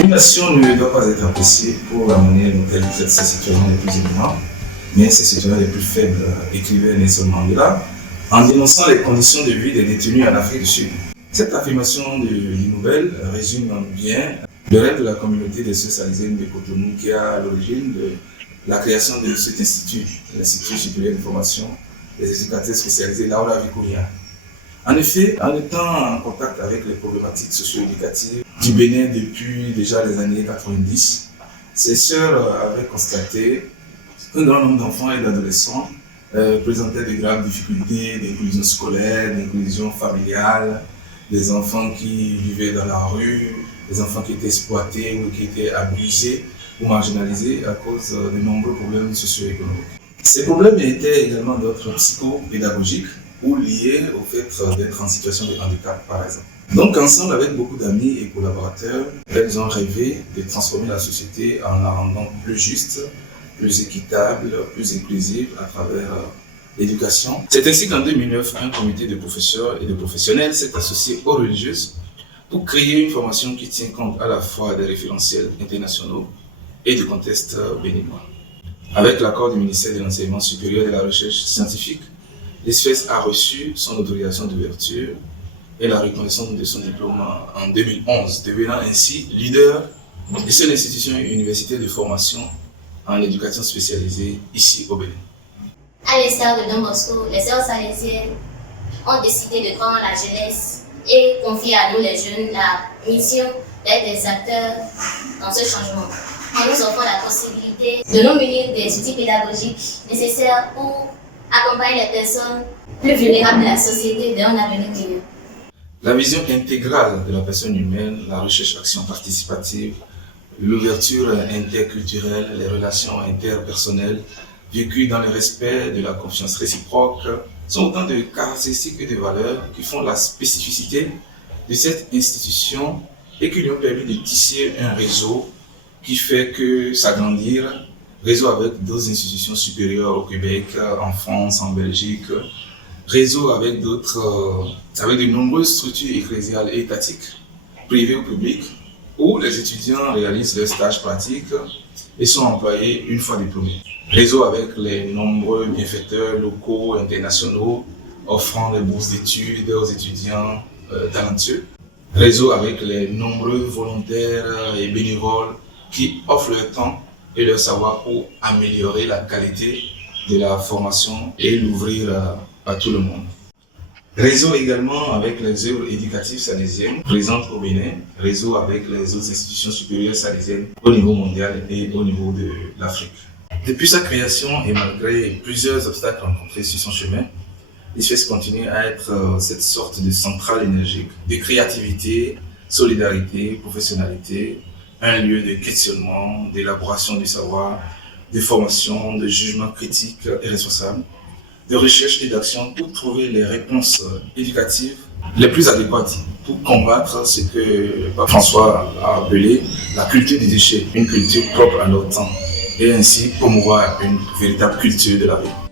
Une nation ne doit pas être appréciée pour la manière dont elle traite ses citoyens les plus éminents, mais ses citoyens les plus faibles, écrivait Nelson Mandela, en dénonçant les conditions de vie des détenus en Afrique du Sud. Cette affirmation du Nouvel résume bien le rêve de la communauté des Socialisaines de Cotonou qui est à l'origine de la création de cet institut, l'Institut supérieur de formation des éducateurs spécialisés Laura Viconia. En effet, en étant en contact avec les problématiques socio-éducatives du Bénin depuis déjà les années 90, ces sœurs avaient constaté qu'un grand nombre d'enfants et d'adolescents présentaient de graves difficultés d'inclusion scolaire, d'inclusion familiale, des enfants qui vivaient dans la rue, des enfants qui étaient exploités ou qui étaient abusés ou marginalisés à cause de nombreux problèmes socio-économiques. Ces problèmes étaient également d'ordre psycho-pédagogique ou liés au fait d'être en situation de handicap, par exemple. Donc, ensemble avec beaucoup d'amis et collaborateurs, elles ont rêvé de transformer la société en la rendant plus juste, plus équitable, plus inclusive à travers l'éducation. C'est ainsi qu'en 2009, un comité de professeurs et de professionnels s'est associé aux religieuses pour créer une formation qui tient compte à la fois des référentiels internationaux et du contexte béninois. Avec l'accord du ministère de l'Enseignement supérieur et de la Recherche scientifique, l'ESFES a reçu son autorisation d'ouverture et la reconnaissance de son diplôme en 2011, devenant ainsi leader de cette institution universitaire de formation en éducation spécialisée ici au Bénin. À l'instar de Don Bosco, les sœurs salésiennes ont décidé de prendre la jeunesse et confier à nous les jeunes la mission d'être des acteurs dans ce changement, en nous offrant la possibilité de nous munir des outils pédagogiques nécessaires pour accompagner les personnes plus vulnérables de la société vers un avenir meilleur. La vision intégrale de la personne humaine, la recherche-action participative, l'ouverture interculturelle, les relations interpersonnelles, vécues dans le respect de la confiance réciproque, sont autant de caractéristiques et de valeurs qui font la spécificité de cette institution et qui lui ont permis de tisser un réseau qui fait que s'agrandir, réseau avec d'autres institutions supérieures au Québec, en France, en Belgique, réseau avec avec de nombreuses structures ecclésiales et étatiques, privées ou publiques, où les étudiants réalisent leurs stages pratiques et sont employés une fois diplômés. Réseau avec les nombreux bienfaiteurs locaux, internationaux, offrant des bourses d'études aux étudiants talentueux. Réseau avec les nombreux volontaires et bénévoles qui offrent leur temps et leur savoir pour améliorer la qualité de la formation et l'ouvrir à tout le monde. Réseau également avec les œuvres éducatives salésiennes présentes au Bénin, réseau avec les autres institutions supérieures salésiennes au niveau mondial et au niveau de l'Afrique. Depuis sa création et malgré plusieurs obstacles rencontrés sur son chemin, l'ISFES continue à être cette sorte de centrale énergique de créativité, solidarité, professionnalité, un lieu de questionnement, d'élaboration du savoir, de formation, de jugement critique et responsable, de recherche et d'action pour trouver les réponses éducatives les plus adéquates pour combattre ce que Pape François a appelé la culture des déchets, une culture propre à notre temps, et ainsi promouvoir une véritable culture de la vie.